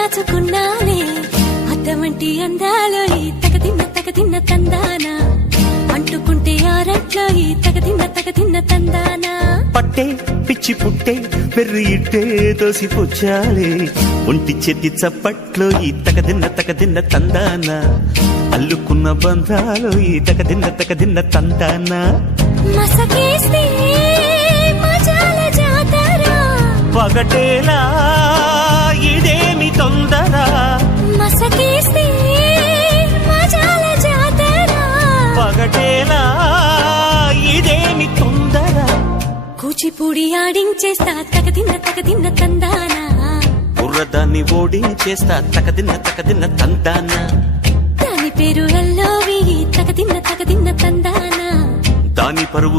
దాచుకున్నాలే అద్దమంటి అందాలో ఈ తగదిన్న తందానా అంటుకుంటే ఆరట్లో ఈ తగదిన్న తందానా పట్టే పిచ్చి పుట్టే పెర్రి ఇట్టే దోసిపుచ్చాలే ఒంటి చెట్టి చప్పట్లో ఈ తగదిన్న తందానా అల్లుకున్న బంధాలు ఈ తగదిన్న తందానా మసకేస్తే మజాల జాతర పగటేలా ఇదేమి తొందర మసకేస్తే మజాల జాతర పగటేలా ఇదేమి తొందర కూచిపూడి ఆడించేస్తా తగదిన్న తందానా బుర్రదాన్ని ఓడించేస్తా తగదిన్న తందానా దాని పేరు ఎల్లోవి తగదిన్న తందానా దాని పరువు